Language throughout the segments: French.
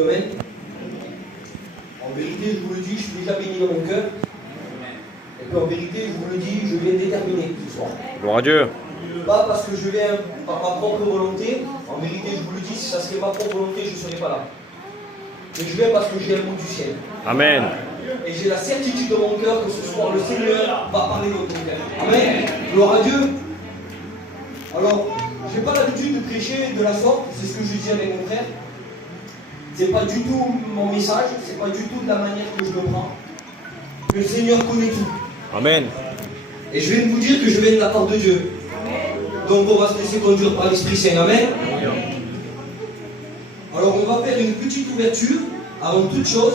Amen. En vérité, je vous le dis, je suis déjà béni dans mon cœur. Et puis en vérité, je vous le dis, je viens déterminé ce soir. Gloire à Dieu. Pas parce que je viens par ma propre volonté. En vérité, je vous le dis, si ça serait ma propre volonté, je ne serais pas là. Mais je viens parce que j'ai un mot du ciel. Amen. Et j'ai la certitude dans mon cœur que ce soir, le Seigneur va parler dans ton cœur. Amen. Gloire à Dieu. Alors, je n'ai pas l'habitude de prêcher de la sorte. C'est ce que je dis avec mon frère. C'est pas du tout mon message. C'est pas du tout de la manière que je le prends. Le Seigneur connaît tout. Amen. Et je viens de vous dire que je viens de la part de Dieu. Donc on va se laisser conduire par l'Esprit Saint. Amen. Alors on va faire une petite ouverture, avant toute chose,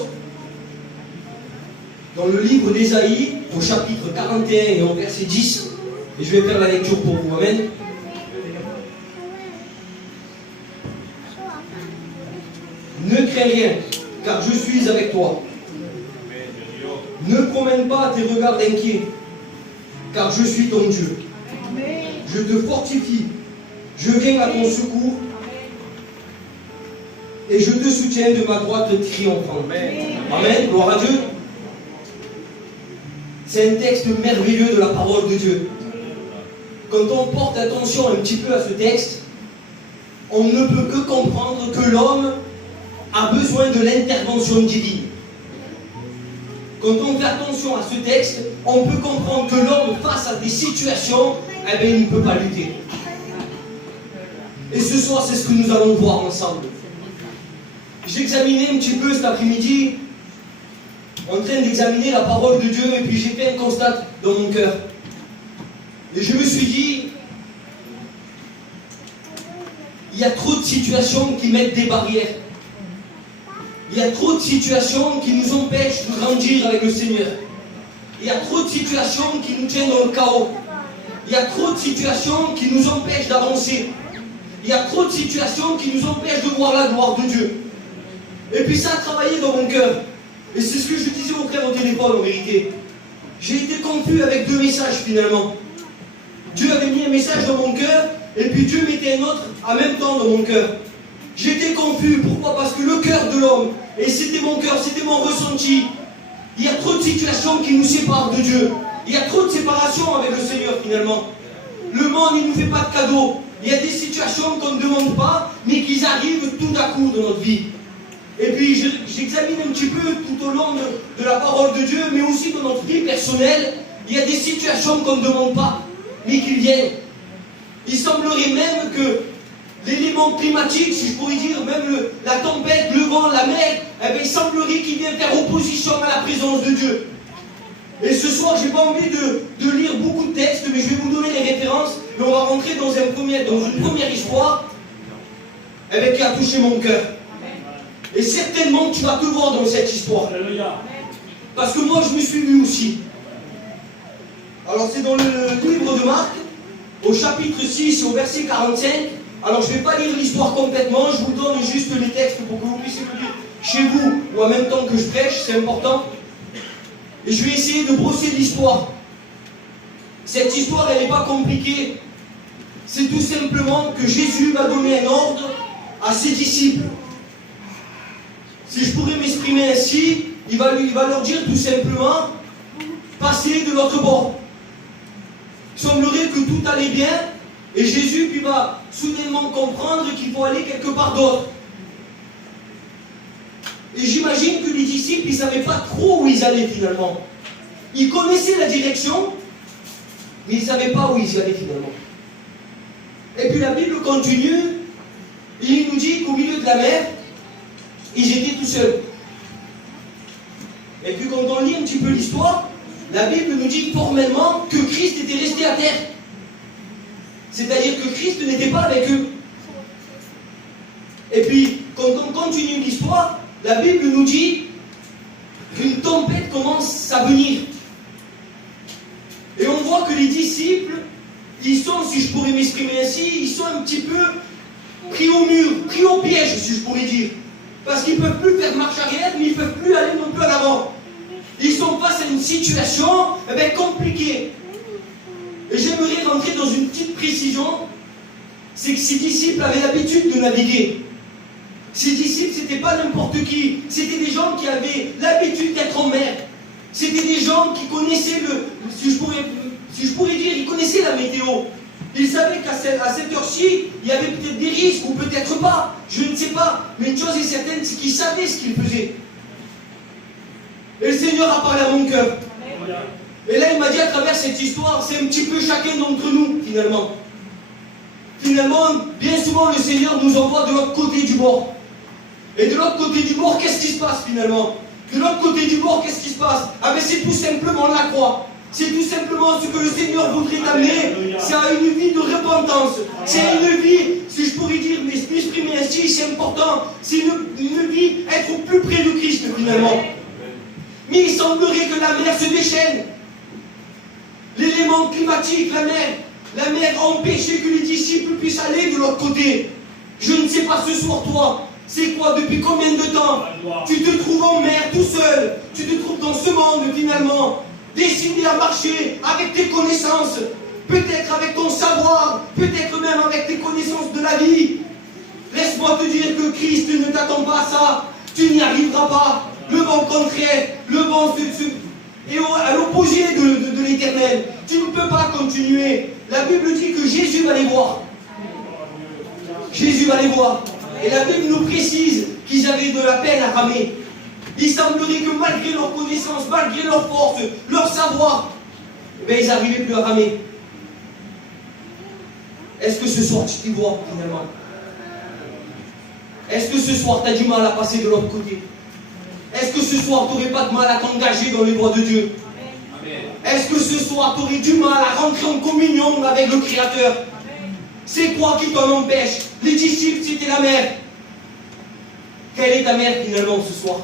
dans le livre d'Ésaïe, au chapitre 41 et au verset 10. Et je vais faire la lecture pour vous. Amen. Ne crains rien, car je suis avec toi. Ne promène pas tes regards inquiets, car je suis ton Dieu. Je te fortifie, je viens à ton secours, et je te soutiens de ma droite triomphante. Amen, gloire à Dieu. C'est un texte merveilleux de la parole de Dieu. Quand on porte attention un petit peu à ce texte, on ne peut que comprendre que l'homme a besoin de l'intervention divine. Quand on fait attention à ce texte, on peut comprendre que l'homme, face à des situations, eh bien, il ne peut pas lutter. Et ce soir, c'est ce que nous allons voir ensemble. J'examinais un petit peu cet après-midi, en train d'examiner la parole de Dieu, et puis j'ai fait un constat dans mon cœur. Et je me suis dit, il y a trop de situations qui mettent des barrières. Il y a trop de situations qui nous empêchent de grandir avec le Seigneur. Il y a trop de situations qui nous tiennent dans le chaos. Il y a trop de situations qui nous empêchent d'avancer. Il y a trop de situations qui nous empêchent de voir la gloire de Dieu. Et puis ça a travaillé dans mon cœur. Et c'est ce que je disais au frère au téléphone en vérité. J'ai été confus avec deux messages finalement. Dieu avait mis un message dans mon cœur, et puis Dieu mettait un autre en même temps dans mon cœur. J'étais confus, pourquoi? Parce que le cœur de l'homme, et c'était mon cœur, c'était mon ressenti, il y a trop de situations qui nous séparent de Dieu. Il y a trop de séparation avec le Seigneur finalement. Le monde, il ne nous fait pas de cadeaux. Il y a des situations qu'on ne demande pas, mais qui arrivent tout à coup dans notre vie. Et puis j'examine un petit peu tout au long de la parole de Dieu, mais aussi dans notre vie personnelle, il y a des situations qu'on ne demande pas, mais qui viennent. Il semblerait même que l'élément climatique, si je pourrais dire, même la tempête, le vent, la mer, eh bien, il semblerait qu'il vienne faire opposition à la présence de Dieu. Et ce soir, je n'ai pas envie de lire beaucoup de textes, mais je vais vous donner les références, et on va rentrer dans une première histoire eh bien, qui a touché mon cœur. Et certainement, tu vas te voir dans cette histoire. Parce que moi, je me suis vu aussi. Alors, c'est dans le livre de Marc, au chapitre 6, au verset 45. Alors, je ne vais pas lire l'histoire complètement, je vous donne juste les textes pour que vous puissiez le lire chez vous ou en même temps que je prêche, c'est important. Et je vais essayer de brosser l'histoire. Cette histoire, elle n'est pas compliquée. C'est tout simplement que Jésus va donner un ordre à ses disciples. Si je pourrais m'exprimer ainsi, il va leur dire tout simplement, passez de l'autre bord. Il semblerait que tout allait bien, et Jésus puis va soudainement comprendre qu'il faut aller quelque part d'autre. Et j'imagine que les disciples, ils ne savaient pas trop où ils allaient finalement. Ils connaissaient la direction, mais ils ne savaient pas où ils allaient finalement. Et puis la Bible continue, et il nous dit qu'au milieu de la mer, ils étaient tout seuls. Et puis quand on lit un petit peu l'histoire, la Bible nous dit formellement que Christ était resté à terre. C'est-à-dire que Christ n'était pas avec eux. Et puis, quand on continue l'histoire, la Bible nous dit qu'une tempête commence à venir. Et on voit que les disciples, ils sont, si je pourrais m'exprimer ainsi, ils sont un petit peu pris au mur, pris au piège, si je pourrais dire. Parce qu'ils ne peuvent plus faire marche arrière, mais ils ne peuvent plus aller non plus en avant. Ils sont face à une situation compliquée. Et j'aimerais rentrer dans une petite précision, c'est que ces disciples avaient l'habitude de naviguer. Ces disciples, ce n'étaient pas n'importe qui. C'était des gens qui avaient l'habitude d'être en mer. C'était des gens qui connaissaient si je pourrais dire, ils connaissaient la météo. Ils savaient qu'à cette heure-ci, il y avait peut-être des risques ou peut-être pas. Je ne sais pas. Mais une chose est certaine, c'est qu'ils savaient ce qu'ils faisaient. Et le Seigneur a parlé à mon cœur. Et là, il m'a dit à travers cette histoire, c'est un petit peu chacun d'entre nous, finalement. Finalement, bien souvent, le Seigneur nous envoie de l'autre côté du bord. Et de l'autre côté du bord, qu'est-ce qui se passe finalement? De l'autre côté du bord, qu'est-ce qui se passe? Ah ben c'est tout simplement la croix. C'est tout simplement ce que le Seigneur voudrait t'amener. C'est à une vie de repentance. C'est à une vie, si je pourrais dire, mais m'exprimer ainsi, c'est important. C'est une vie, être au plus près de Christ finalement. Mais il semblerait que la mer se déchaîne. L'élément climatique, la mer a empêché que les disciples puissent aller de l'autre côté. Je ne sais pas ce soir, toi, c'est quoi, depuis combien de temps tu te trouves en mer tout seul, tu te trouves dans ce monde finalement, décidé à marcher avec tes connaissances, peut-être avec ton savoir, peut-être même avec tes connaissances de la vie. Laisse-moi te dire que Christ ne t'attend pas à ça, tu n'y arriveras pas. Le vent contraire, le vent et à l'opposé de l'éternel. Tu ne peux pas continuer. La Bible dit que Jésus va les voir. Jésus va les voir. Et la Bible nous précise qu'ils avaient de la peine à ramer. Il semblerait que malgré leur connaissance, malgré leur force, leur savoir, ils n'arrivaient plus à ramer. Est-ce que ce soir tu t'y vois finalement? Est-ce que ce soir tu as du mal à passer de l'autre côté? Est-ce que ce soir tu n'aurais pas de mal à t'engager dans les voies de Dieu? Est-ce que ce soir tu aurais du mal à rentrer en communion avec le Créateur? C'est quoi qui t'en empêche? Les disciples, c'était la mer. Quelle est ta mer finalement ce soir?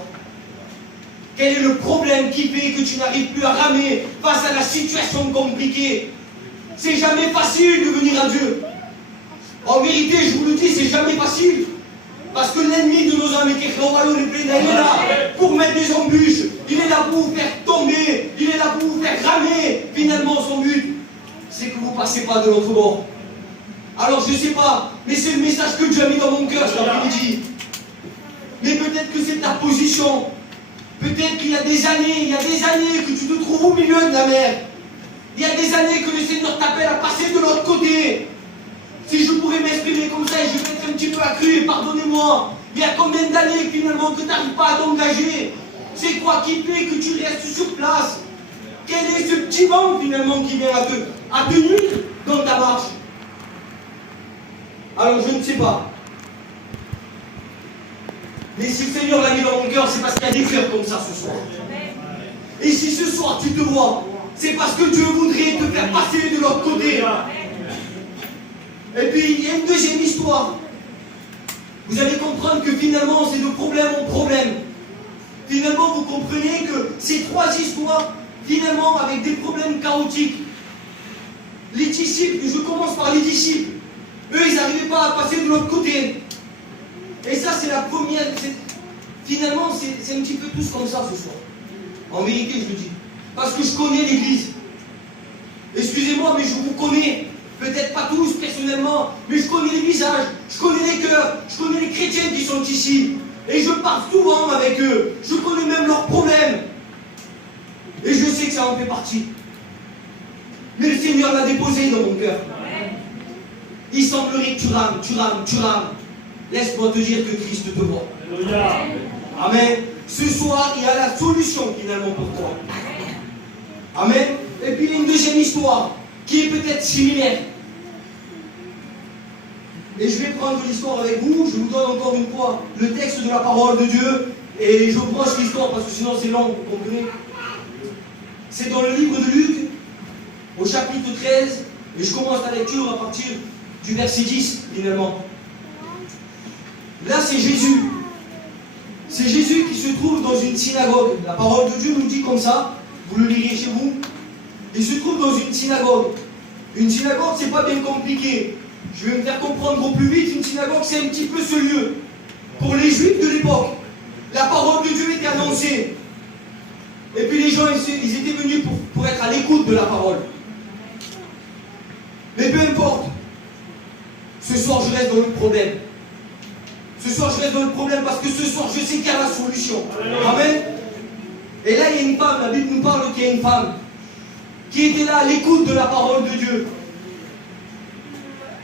Quel est le problème qui fait que tu n'arrives plus à ramer face à la situation compliquée? C'est jamais facile de venir à Dieu. En vérité, je vous le dis, c'est jamais facile. Parce que l'ennemi de nos âmes est écrit au ballon et il est là pour mettre des embûches. Il est là pour vous faire tomber. Il est là pour vous faire ramer. Finalement, son but, c'est que vous ne passez pas de l'autre bord. Alors, je ne sais pas, mais c'est le message que Dieu a mis dans mon cœur cet après-midi. Mais peut-être que c'est ta position. Peut-être qu'il y a des années que tu te trouves au milieu de la mer. Il y a des années que le Seigneur t'appelle à passer de l'autre côté. Si je pourrais m'exprimer comme ça, et je vais être un petit peu accru, pardonnez-moi. Il y a combien d'années finalement que tu n'arrives pas à t'engager? C'est quoi qui fait que tu restes sur place? Quel est ce petit vent finalement qui vient à te nuire dans ta marche? Alors je ne sais pas. Mais si le Seigneur l'a mis dans mon cœur, c'est parce qu'il y a des cœurs comme ça ce soir. Et si ce soir tu te vois, c'est parce que Dieu voudrait te faire passer de l'autre côté. Et puis il y a une deuxième histoire. Vous allez comprendre que finalement c'est de problème en problème. Finalement vous comprenez que ces trois histoires, finalement avec des problèmes chaotiques. Les disciples, je commence par les disciples. Eux ils n'arrivaient pas à passer de l'autre côté. Et ça c'est la première. Finalement c'est un petit peu tous comme ça ce soir. En vérité je le dis. Parce que je connais l'église. Excusez-moi mais je vous connais. Peut-être pas tous personnellement, mais je connais les visages, je connais les cœurs, je connais les chrétiens qui sont ici. Et je parle souvent avec eux, je connais même leurs problèmes. Et je sais que ça en fait partie. Mais le Seigneur l'a déposé dans mon cœur. Il semblerait que tu rames. Laisse-moi te dire que Christ te voit. Amen. Ce soir, il y a la solution finalement pour toi. Amen. Et puis il y a une deuxième histoire qui est peut-être similaire. Et je vais prendre l'histoire avec vous. Je vous donne encore une fois le texte de la parole de Dieu. Et je brosse l'histoire parce que sinon c'est long, vous comprenez. C'est dans le livre de Luc, au chapitre 13. Et je commence la lecture à partir du verset 10, finalement. Là, c'est Jésus. C'est Jésus qui se trouve dans une synagogue. La parole de Dieu nous dit comme ça. Vous le lirez chez vous. Il se trouve dans une synagogue. Une synagogue, c'est pas bien compliqué. Je vais me faire comprendre au plus vite. Une synagogue, c'est un petit peu ce lieu. Pour les Juifs de l'époque, la parole de Dieu était annoncée. Et puis les gens, ils étaient venus pour être à l'écoute de la parole. Mais peu importe. Ce soir, je reste dans le problème. Ce soir, je reste dans le problème parce que ce soir, je sais qu'il y a la solution. Amen. Et là, il y a une femme, la Bible nous parle qu'il y a une femme qui était là à l'écoute de la parole de Dieu.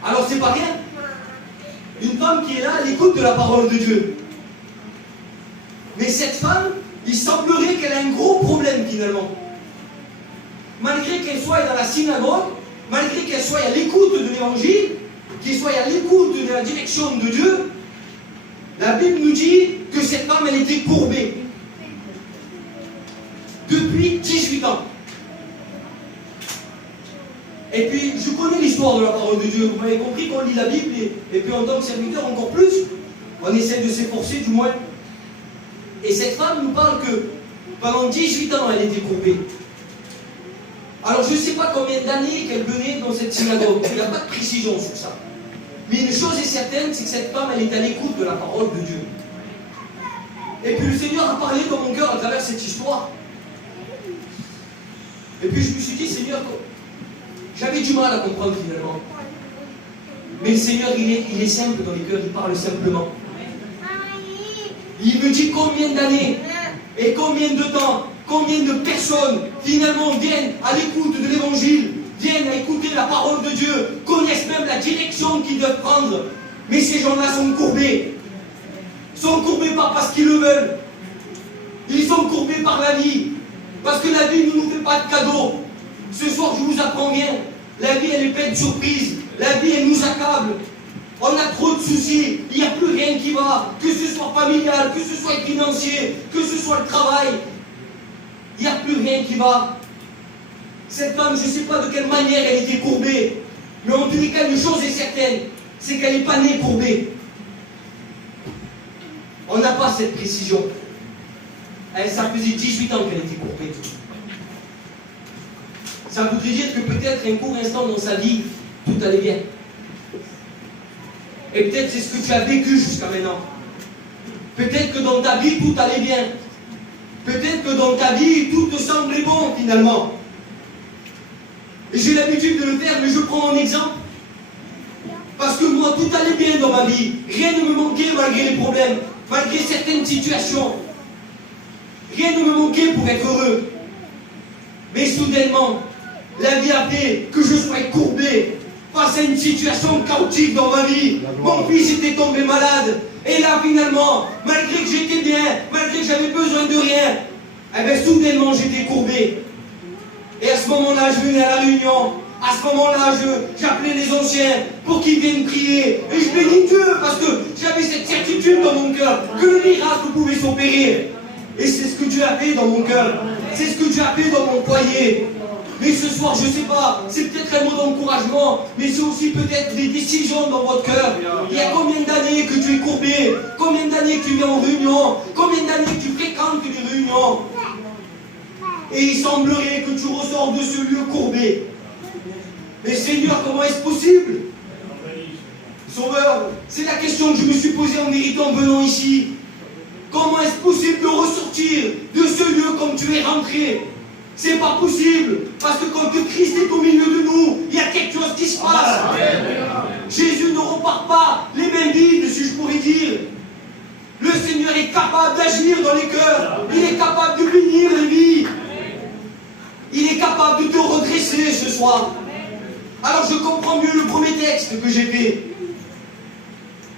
Alors, c'est pas rien. Une femme qui est là à l'écoute de la parole de Dieu. Mais cette femme, il semblerait qu'elle a un gros problème finalement. Malgré qu'elle soit dans la synagogue, malgré qu'elle soit à l'écoute de l'évangile, qu'elle soit à l'écoute de la direction de Dieu, la Bible nous dit que cette femme, elle était courbée. Depuis 18 ans. Et puis, je connais l'histoire de la parole de Dieu. Vous m'avez compris qu'on lit la Bible, et puis en tant que serviteur, encore plus. On essaie de s'efforcer, du moins. Et cette femme nous parle que pendant 18 ans, elle était courbée. Alors, je ne sais pas combien d'années qu'elle venait dans cette synagogue. Il n'y a pas de précision sur ça. Mais une chose est certaine, c'est que cette femme, elle est à l'écoute de la parole de Dieu. Et puis, le Seigneur a parlé dans mon cœur à travers cette histoire. Et puis, je me suis dit, Seigneur, j'avais du mal à comprendre finalement. Mais le Seigneur, il est simple dans les cœurs, il parle simplement. Il me dit combien d'années et combien de temps, combien de personnes finalement viennent à l'écoute de l'évangile, viennent à écouter la parole de Dieu, connaissent même la direction qu'ils doivent prendre. Mais ces gens-là sont courbés. Sont courbés pas parce qu'ils le veulent. Ils sont courbés par la vie. Parce que la vie ne nous fait pas de cadeaux. Ce soir, je vous apprends rien. La vie, elle est pleine de surprises. La vie, elle nous accable. On a trop de soucis. Il n'y a plus rien qui va. Que ce soit familial, que ce soit financier, que ce soit le travail. Il n'y a plus rien qui va. Cette femme, je ne sais pas de quelle manière elle était courbée. Mais en tous les cas, une chose est certaine. C'est qu'elle n'est pas née courbée. On n'a pas cette précision. Ça faisait 18 ans qu'elle était courbée. Ça voudrait dire que peut-être un court instant dans sa vie, tout allait bien. Et peut-être c'est ce que tu as vécu jusqu'à maintenant. Peut-être que dans ta vie, tout allait bien. Peut-être que dans ta vie, tout te semblait bon finalement. Et j'ai l'habitude de le faire, mais je prends un exemple. Parce que moi, tout allait bien dans ma vie. Rien ne me manquait malgré les problèmes, malgré certaines situations. Rien ne me manquait pour être heureux. Mais soudainement, la vie a fait que je sois courbé face à une situation chaotique dans ma vie. Mon fils était tombé malade. Et là, finalement, malgré que j'étais bien, malgré que j'avais besoin de rien, eh bien, soudainement, j'étais courbé. Et à ce moment-là, je venais à la réunion. À ce moment-là, j'appelais les anciens pour qu'ils viennent prier. Et je bénis Dieu parce que j'avais cette certitude dans mon cœur que le miracle pouvait s'opérer. Et c'est ce que Dieu a fait dans mon cœur. C'est ce que Dieu a fait dans mon foyer. Mais ce soir, je ne sais pas, c'est peut-être un mot d'encouragement, mais c'est aussi peut-être des décisions dans votre cœur. Il y a combien d'années que tu es courbé? Combien d'années que tu viens en réunion? Combien d'années que tu fréquentes les réunions? Et il semblerait que tu ressors de ce lieu courbé. Mais Seigneur, comment est-ce possible? Sauveur, c'est la question que je me suis posée en méritant en venant ici. Comment est-ce possible de ressortir de ce lieu comme tu es rentré? C'est pas possible, parce que quand Christ est au milieu de nous, il y a quelque chose qui se passe. Jésus ne repart pas les mains vides, si je pourrais dire. Le Seigneur est capable d'agir dans les cœurs. Il est capable de bénir les vies. Il est capable de te redresser ce soir. Alors je comprends mieux le premier texte que j'ai fait.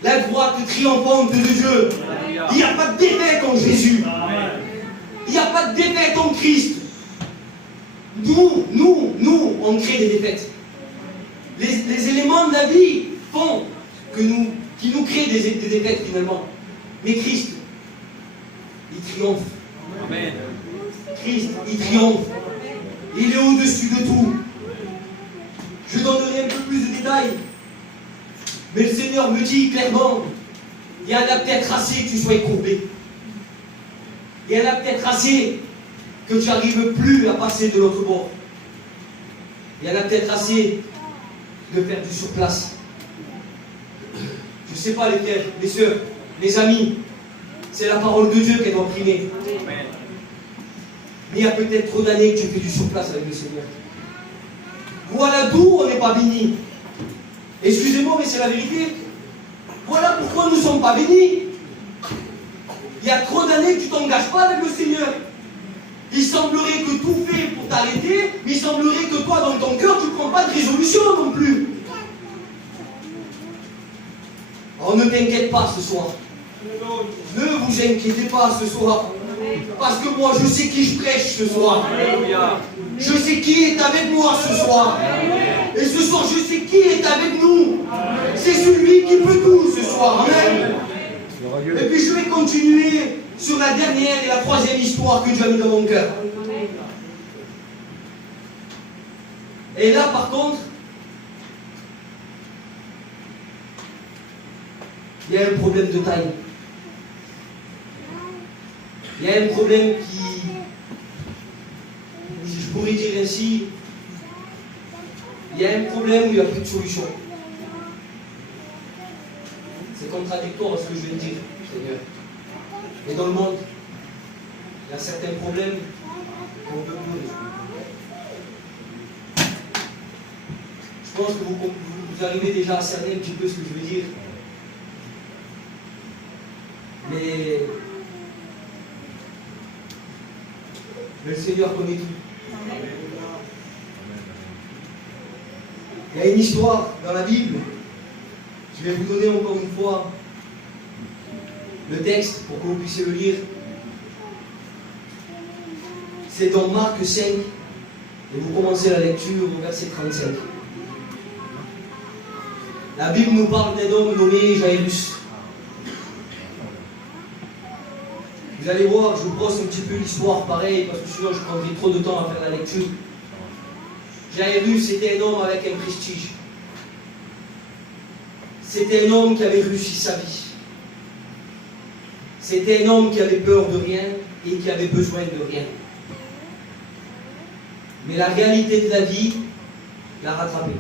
La droite triomphante de Dieu. Il n'y a pas de défaite en Jésus. Il n'y a pas de défaite en Christ. Nous, on crée des défaites. Les éléments de la vie font qui nous créent des défaites finalement. Mais Christ, il triomphe. Amen. Christ, il triomphe. Il est au-dessus de tout. Je donnerai un peu plus de détails. Mais le Seigneur me dit clairement, il y en a peut-être assez que tu sois courbé. Il y en a peut-être assez que tu n'arrives plus à passer de l'autre bord. Il y en a peut-être assez de faire du surplace. Je ne sais pas lesquels, les sœurs, les amis, c'est la parole de Dieu qui doit primer. Amen. Mais il y a peut-être trop d'années que tu fais du surplace avec le Seigneur. Voilà d'où on n'est pas béni. Excusez-moi, mais c'est la vérité. Voilà pourquoi nous ne sommes pas bénis. Il y a trop d'années que tu ne t'engages pas avec le Seigneur. Il semblerait que tout fait pour t'arrêter, mais il semblerait que toi, dans ton cœur, tu ne prends pas de résolution non plus. Alors ne t'inquiète pas ce soir. Ne vous inquiétez pas ce soir. Parce que moi, je sais qui je prêche ce soir. Je sais qui est avec moi ce soir. Et ce soir, je sais qui est avec nous. C'est celui qui peut tout ce soir. Amen. Et puis je vais continuer sur la dernière et la troisième histoire que Dieu a mis dans mon cœur. Et là, par contre, il y a un problème de taille. Il y a un problème qui, si je pourrais dire ainsi, il y a un problème où il n'y a plus de solution. C'est contradictoire à ce que je viens de dire, Seigneur. Et dans le monde, il y a certains problèmes qu'on ne peut plus résoudre. Je pense que vous arrivez déjà à cerner un petit peu ce que je veux dire. Mais le Seigneur connaît tout. Il y a une histoire dans la Bible. Je vais vous donner encore une fois le texte pour que vous puissiez le lire. C'est dans Marc 5 et vous commencez la lecture au verset 35. La Bible nous parle d'un homme nommé Jairus. Vous allez voir, je vous brosse un petit peu l'histoire pareil, parce que sinon je prendrai trop de temps à faire la lecture. Jairus était un homme avec un prestige. C'était un homme qui avait réussi sa vie. C'était un homme qui avait peur de rien et qui avait besoin de rien. Mais la réalité de la vie l'a rattrapé.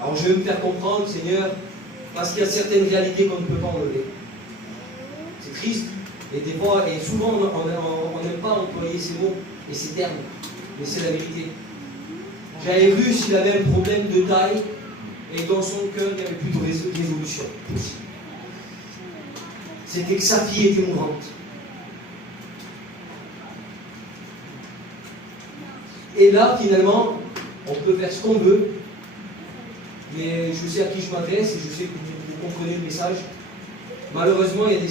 Alors je vais me faire comprendre, Seigneur, parce qu'il y a certaines réalités qu'on ne peut pas enlever. C'est triste. Et des fois, et souvent, on n'aime pas employer ces mots et ces termes, mais c'est la vérité. J'avais vu s'il avait un problème de taille, et dans son cœur, il n'y avait plus de résolution possible. C'était que sa fille était mourante. Et là, finalement, on peut faire ce qu'on veut, mais je sais à qui je m'adresse, et je sais que vous comprenez le message. Malheureusement, il y a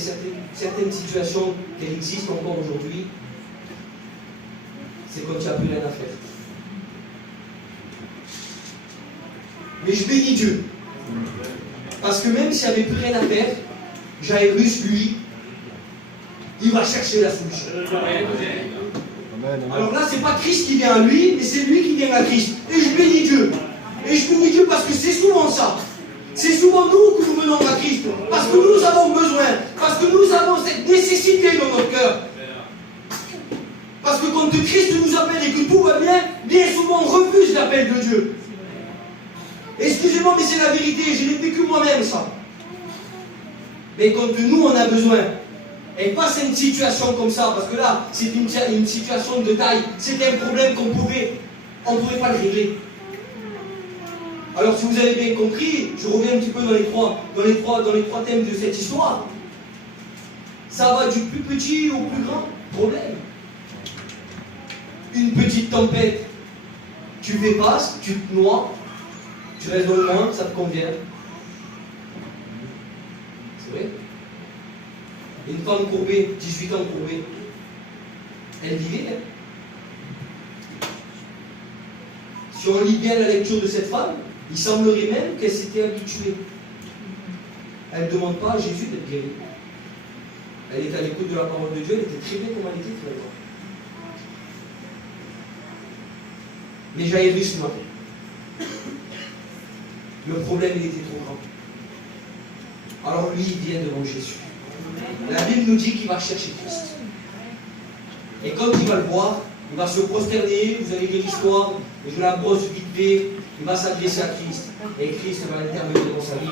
certaines situations qui existent encore aujourd'hui. C'est quand il n'y a plus rien à faire. Mais je bénis Dieu. Parce que même s'il n'y avait plus rien à faire, Jairus, lui, il va chercher la solution. Alors là, ce n'est pas Christ qui vient à lui, mais c'est lui qui vient à Christ. Et je bénis Dieu. Et je bénis Dieu parce que c'est souvent ça. C'est souvent nous que nous venons à Christ, parce que nous avons besoin, parce que nous avons cette nécessité dans notre cœur. Parce que quand Christ nous appelle et que tout va bien, bien souvent on refuse l'appel de Dieu. Excusez-moi, mais c'est la vérité, je l'ai vécu moi-même ça. Mais quand nous on a besoin, et pas c'est une situation comme ça, parce que là c'est une situation de taille, c'était un problème on ne pouvait pas le régler. Alors si vous avez bien compris, je reviens un petit peu dans les trois thèmes de cette histoire. Ça va du plus petit au plus grand problème. Une petite tempête, tu fais face, tu te noies, tu restes dans le monde, ça te convient. C'est vrai. Une femme courbée, 18 ans courbée, elle vivait, elle. Si on lit bien la lecture de cette femme, il semblerait même qu'elle s'était habituée. Elle ne demande pas à Jésus d'être guérie. Elle est à l'écoute de la parole de Dieu, elle était très bien comme elle était, finalement. Mais Jairus, non. Le problème, il était trop grand. Alors lui, il vient devant Jésus. La Bible nous dit qu'il va chercher Christ. Et quand il va le voir, il va se prosterner, vous allez lire l'histoire, et je la brosse vite fait, il va s'adresser à Christ. Et Christ va l'intervenir dans sa vie.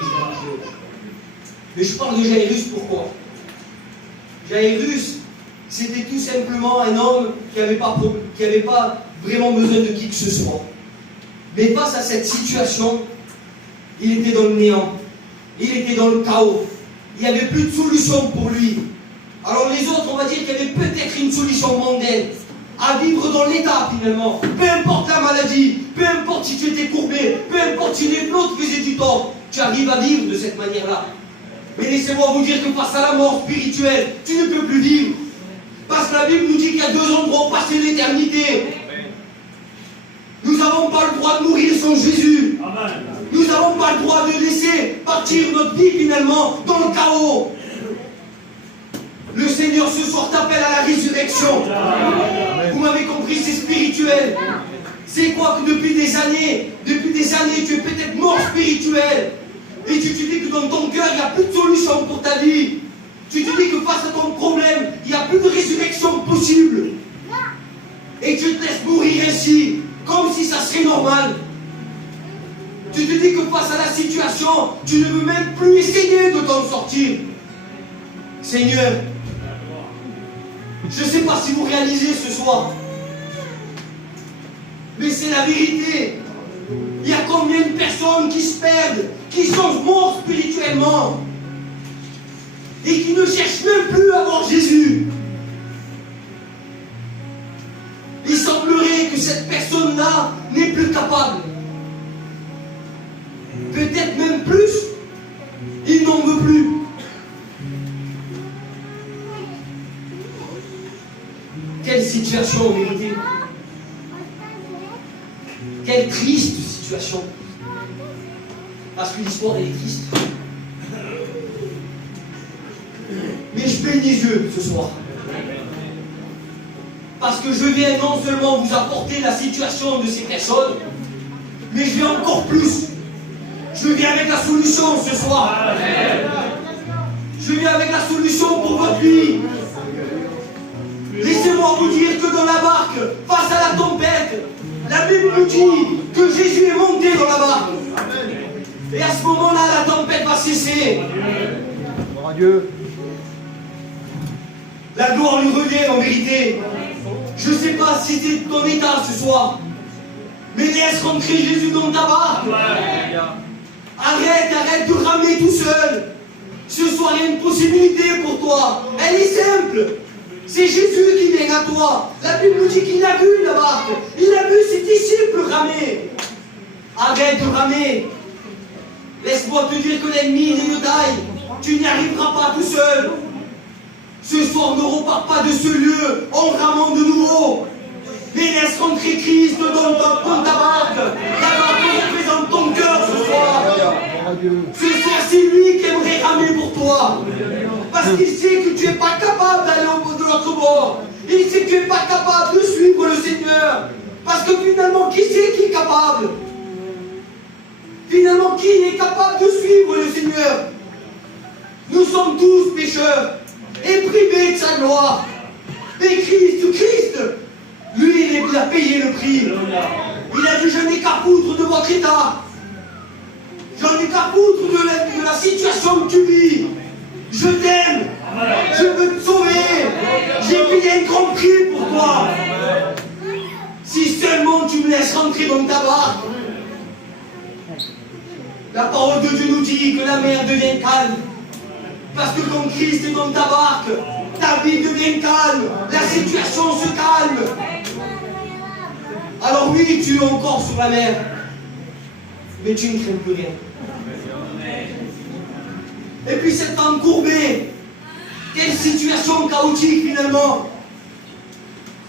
Mais je parle de Jairus, pourquoi? Jairus, c'était tout simplement un homme qui n'avait pas vraiment besoin de qui que ce soit. Mais face à cette situation, il était dans le néant. Il était dans le chaos. Il n'y avait plus de solution pour lui. Alors les autres, on va dire qu'il y avait peut-être une solution mondaine à vivre dans l'état finalement. Peu importe la maladie, peu importe si tu étais courbé, peu importe si les autres faisaient du tort, tu arrives à vivre de cette manière-là. Mais laissez-moi vous dire que face à la mort spirituelle, tu ne peux plus vivre. Parce que la Bible nous dit qu'il y a deux endroits où passer l'éternité. Nous n'avons pas le droit de mourir sans Jésus. Nous n'avons pas le droit de laisser partir notre vie finalement dans le chaos. Le Seigneur ce soir t'appelle à la résurrection. Vous m'avez compris, c'est spirituel. C'est quoi que depuis des années, tu es peut-être mort spirituel. Et tu te dis que dans ton cœur, il n'y a plus de solution pour ta vie. Tu te dis que face à ton problème, il n'y a plus de résurrection possible. Et tu te laisses mourir ainsi, comme si ça serait normal. Tu te dis que face à la situation, tu ne veux même plus essayer de t'en sortir. Seigneur, je ne sais pas si vous réalisez ce soir, mais c'est la vérité. Il y a combien de personnes qui se perdent, qui sont morts spirituellement et qui ne cherchent même plus à voir Jésus. Il semblerait que cette personne-là n'est plus capable. Peut-être même plus, il n'en veut plus. Quelle situation, en vérité. Quelle triste situation. Parce que l'histoire, elle est triste. Mais je baigne les yeux ce soir. Parce que je viens non seulement vous apporter la situation de ces personnes, mais je viens encore plus. Je viens avec la solution ce soir. Je viens avec la solution pour votre vie. Laissez-moi vous dire que dans la barque, face à la tempête, la Bible nous dit que Jésus est monté dans la barque. Et à ce moment-là, la tempête va cesser. Gloire à Dieu. La gloire lui revient en vérité. Je ne sais pas si c'est ton état ce soir, mais laisse rentrer Jésus dans ta barque. Arrête de ramer tout seul. Ce soir, il y a une possibilité pour toi. Elle est simple. C'est Jésus qui vient à toi. La Bible nous dit qu'il a vu la barque. Il a vu ses disciples ramer. Arrête de ramer. Laisse-moi te dire que l'ennemi est de taille. Tu n'y arriveras pas tout seul. Ce soir, ne repars pas de ce lieu en ramant de nouveau. Mais laisse rentrer Christ dans ta barque. La barque représente ton cœur ce soir. Ce soir, c'est lui qui aimerait ramer pour toi. Parce qu'il sait que tu n'es pas capable d'aller au bout de l'autre bord. Il sait que tu n'es pas capable de suivre le Seigneur. Parce que finalement, qui c'est qui est capable? Finalement, qui est capable de suivre le Seigneur? Nous sommes tous pécheurs et privés de sa gloire. Mais Christ, lui, il a payé le prix. Il a dit, je n'ai qu'à foutre de votre état. J'en ai qu'à foutre de la situation que tu vis. Je t'aime. Je veux te sauver. J'ai payé un grand prix pour toi. Si seulement tu me laisses rentrer dans ta barque. La parole de Dieu nous dit que la mer devient calme. Parce que quand Christ est dans ta barque, ta vie devient calme. La situation se calme. Alors oui, tu es encore sur la mer. Mais tu ne crains plus rien. Et puis cette femme courbée, quelle situation chaotique finalement.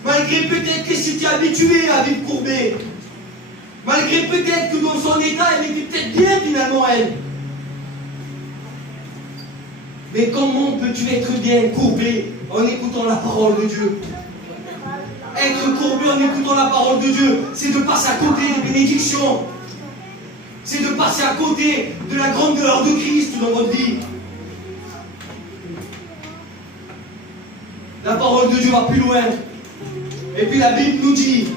Malgré peut-être qu'elle s'était habituée à vivre courbée. Malgré peut-être que dans son état, elle était peut-être bien finalement elle. Mais comment peux-tu être bien courbé en écoutant la parole de Dieu? Être courbé en écoutant la parole de Dieu, c'est de passer à côté des bénédictions. C'est de passer à côté de la grandeur de Christ dans votre vie. La parole de Dieu va plus loin. Et puis la Bible nous dit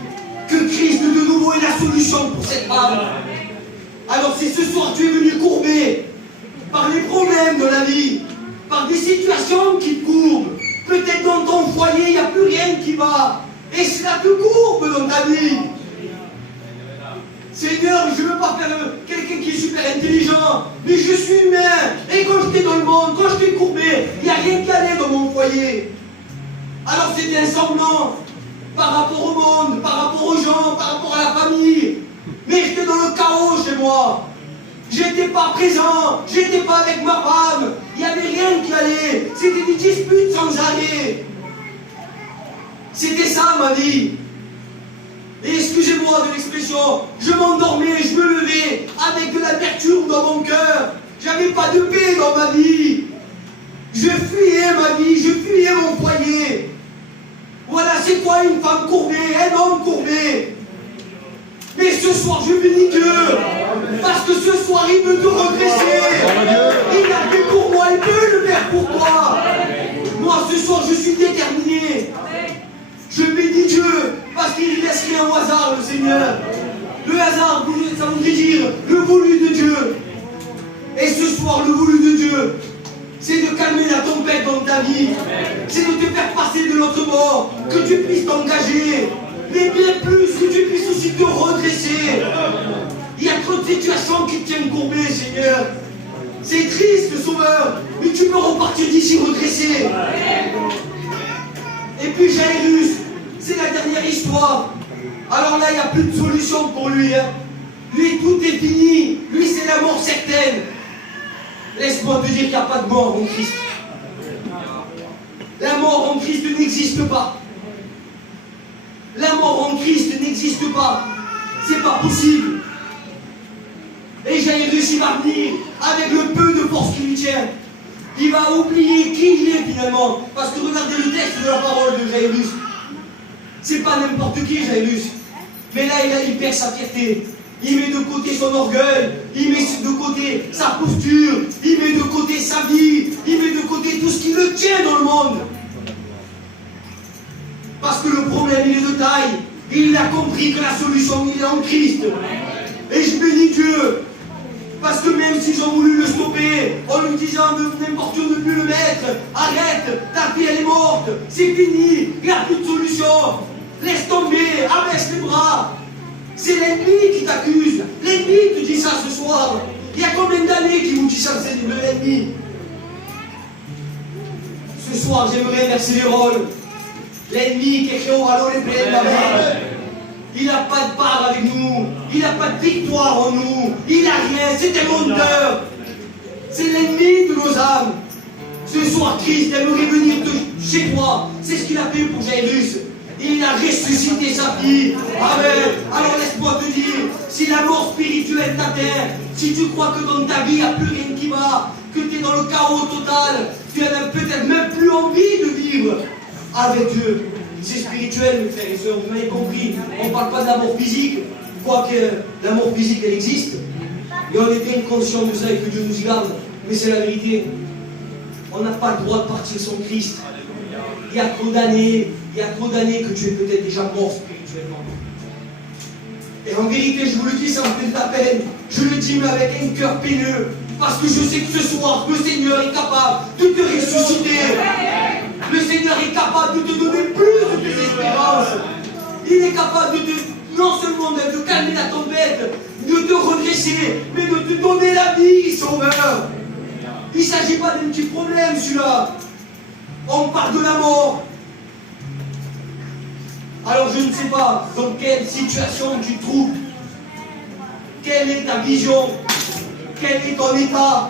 que Christ de nouveau est la solution pour cette âme. Alors si ce soir tu es venu courbé par les problèmes de la vie, par des situations qui te courbent, peut-être dans ton foyer il n'y a plus rien qui va, et cela te courbe dans ta vie. Seigneur, je ne veux pas faire quelqu'un qui est super intelligent, mais je suis humain. Et quand j'étais dans le monde, quand j'étais courbé, il n'y a rien qui allait dans mon foyer. Alors c'était un semblant par rapport au monde, par rapport aux gens, par rapport à la famille. Mais j'étais dans le chaos chez moi. J'étais pas présent, j'étais pas avec ma femme. Il n'y avait rien qui allait. C'était des disputes sans arrêt. C'était ça ma vie. Et excusez-moi de l'expression, je m'endormais, je me levais avec de l'amertume dans mon cœur. J'avais pas de paix dans ma vie. Je fuyais ma vie, je fuyais mon foyer. Voilà, c'est quoi une femme courbée, un homme courbé? Mais ce soir, je bénis Dieu, parce que ce soir, il veut te redresser. Il a fait pour moi, il peut le faire pour toi. Moi, ce soir, je suis déterminé. Je bénis Dieu, parce qu'il ne laisse rien au hasard, le Seigneur. Le hasard, ça voudrait dire le voulu de Dieu. Et ce soir, le voulu de Dieu, c'est de calmer la tempête dans ta vie. C'est de te faire passer de l'autre bord, que tu puisses t'engager. Mais bien plus, que tu puisses aussi te redresser. Il y a trop de situations qui te tiennent courbé, Seigneur. C'est triste, Sauveur, mais tu peux repartir d'ici redressé. Et puis Jairus, c'est la dernière histoire. Alors là, il n'y a plus de solution pour lui. Lui, tout est fini. Lui, c'est la mort certaine. Laisse-moi te dire qu'il n'y a pas de mort en Christ. La mort en Christ n'existe pas. La mort en Christ n'existe pas. C'est pas possible. Et Jairus, il va venir avec le peu de force qui lui tient. Il va oublier qui il est finalement. Parce que regardez le texte de la parole de Jairus. C'est pas n'importe qui, Jairus. Mais là, il perd sa fierté. Il met de côté son orgueil. Il met de côté sa posture. Il met de côté sa vie. Il met de côté tout ce qui le tient dans le monde. Parce que le problème, il est de taille. Il a compris que la solution, il est en Christ. Et je bénis Dieu. Parce que même s'ils ont voulu le stopper, en lui disant de n'importe où ne plus le mettre, arrête, ta fille elle est morte, c'est fini, il n'y a plus de solution, laisse tomber, abaisse les bras. C'est l'ennemi qui t'accuse, l'ennemi te dit ça ce soir. Il y a combien d'années qu'il vous dit ça, c'est l'ennemi? Ce soir, j'aimerais inverser les rôles. L'ennemi qui est au valore et plein d'amour. Il n'a pas de part avec nous. Il n'a pas de victoire en nous. Il n'a rien. C'est un menteur. C'est l'ennemi de nos âmes. Ce soir, Christ aimerait venir chez toi. C'est ce qu'il a fait pour Jairus. Il a ressuscité sa fille. Amen. Alors laisse-moi te dire, si la mort spirituelle t'atteint, si tu crois que dans ta vie, il n'y a plus rien qui va, que tu es dans le chaos total, tu n'as peut-être même plus envie de vivre avec Dieu. C'est spirituel, mes frères et sœurs, vous m'avez compris. On ne parle pas de l'amour physique, quoique l'amour physique, elle existe. Et on est bien conscient de ça et que Dieu nous y garde. Mais c'est la vérité. On n'a pas le droit de partir sans Christ. Il y a trop d'années que tu es peut-être déjà mort spirituellement. Et en vérité, je vous le dis, ça me fait de la peine. Je le dis, mais avec un cœur peineux. Parce que je sais que ce soir, le Seigneur est capable de te ressusciter. Le Seigneur est capable de te donner plus de tes espérances. Il est capable de non seulement de calmer la tempête, de te redresser, mais de te donner la vie, Sauveur. Il ne s'agit pas d'un petit problème, celui-là. On parle de la mort. Alors je ne sais pas dans quelle situation tu te trouves. Quelle est ta vision? Quel est ton état?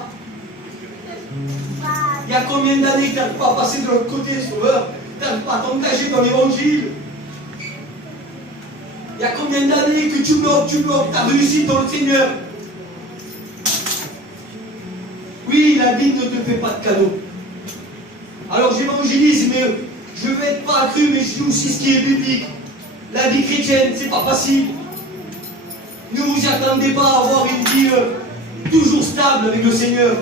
Il y a combien d'années que tu n'arrives pas à passer de l'autre côté, Sauveur? Tu n'arrives pas à t'engager dans l'évangile? Il y a combien d'années que tu bloques ta réussite dans le Seigneur? Oui, la vie ne te fait pas de cadeau. Alors j'évangélise, mais je ne vais être pas accru, mais je dis aussi ce qui est biblique. La vie chrétienne, c'est pas facile. Ne vous attendez pas à avoir une vie toujours stable avec le Seigneur.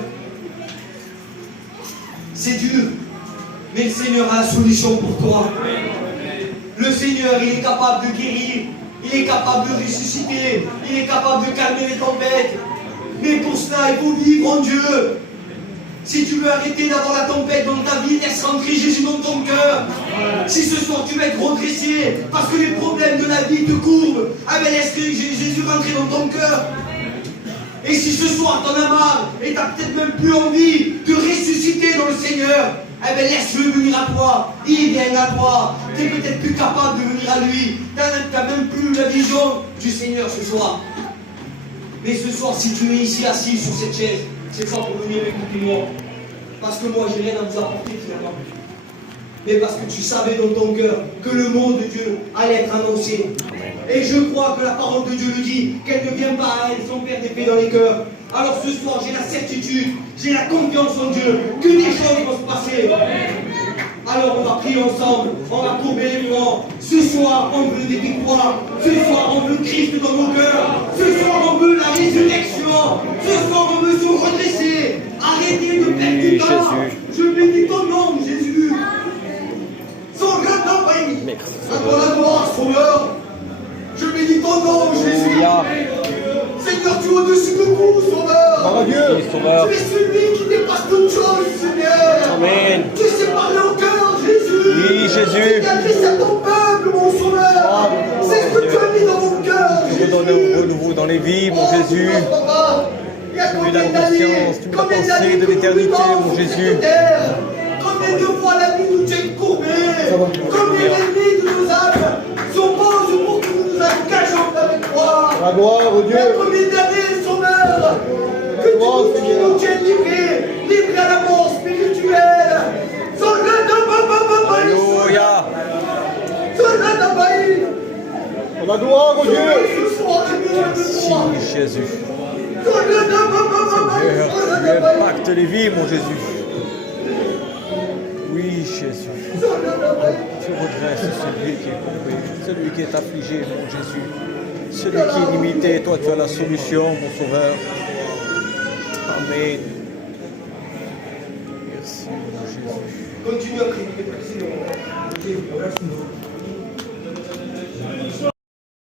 C'est dur, mais le Seigneur a la solution pour toi. Le Seigneur, il est capable de guérir, il est capable de ressusciter, il est capable de calmer les tempêtes. Mais pour cela, il faut vivre en Dieu. Si tu veux arrêter d'avoir la tempête dans ta vie, laisse rentrer Jésus dans ton cœur. Si ce soir tu veux être redressé parce que les problèmes de la vie te courbent, ah ben laisse Jésus rentrer dans ton cœur. Et si ce soir t'en as marre et t'as peut-être même plus envie de ressusciter dans le Seigneur, eh ben laisse-le venir à toi. Il vient à toi. Tu es peut-être plus capable de venir à lui. T'as même plus la vision du Seigneur ce soir. Mais ce soir, si tu es ici assis sur cette chaise, c'est pas pour venir écouter moi. Parce que moi, j'ai rien à vous apporter finalement. Mais parce que tu savais dans ton cœur que le mot de Dieu allait être annoncé. Et je crois que la parole de Dieu le dit, qu'elle ne vient pas à elle sans faire des paix dans les cœurs. Alors ce soir, j'ai la certitude, j'ai la confiance en Dieu, que des choses vont se passer. Alors on va prier ensemble, on va courber les bras. Ce soir, on veut des victoires. Ce soir, on veut Christ dans nos cœurs. Ce soir, on veut la résurrection. Ce soir, on veut se redresser. Arrêtez de perdre du temps. Je bénis ton nom, Jésus. Sans grande paix. À toi la gloire, Sauveur. Je bénis ton nom, Jésus. Seigneur, tu es au-dessus de tout, Sauveur. Dieu. Tu es celui qui dépasse toute chose, Seigneur. Amen. Tu sais parler au cœur, Jésus. Oui, Jésus. Tu adresses à ton peuple, mon Sauveur. C'est ce que tu as mis dans mon cœur, Tu me donnes un renouveau dans les vies, mon Jésus. Il y a Tu me combien donnes la d'années, conscience, tu me combien donnes la d'années pensée de que nous l'éternité, vivons mon sur Jésus. cette terre. Combien de fois la vie nous tient courbés. Combien d'ennemis de nos âmes s'opposent pour que nous nous engageons avec toi. La gloire au Il y Dieu. a combien d'années, Sauveur, que tu nous tiens livrés à la mort spirituelle. Alléluia. La gloire au Dieu. Si, Jésus. Seigneur, tu impactes les vies, mon Jésus. Oui, Jésus. Tu redresses celui qui est courbé, celui qui est affligé, mon Jésus. Celui qui est limité, toi tu as la solution, mon Sauveur. Amen. Merci, mon Jésus. Continue à prier, Seigneur.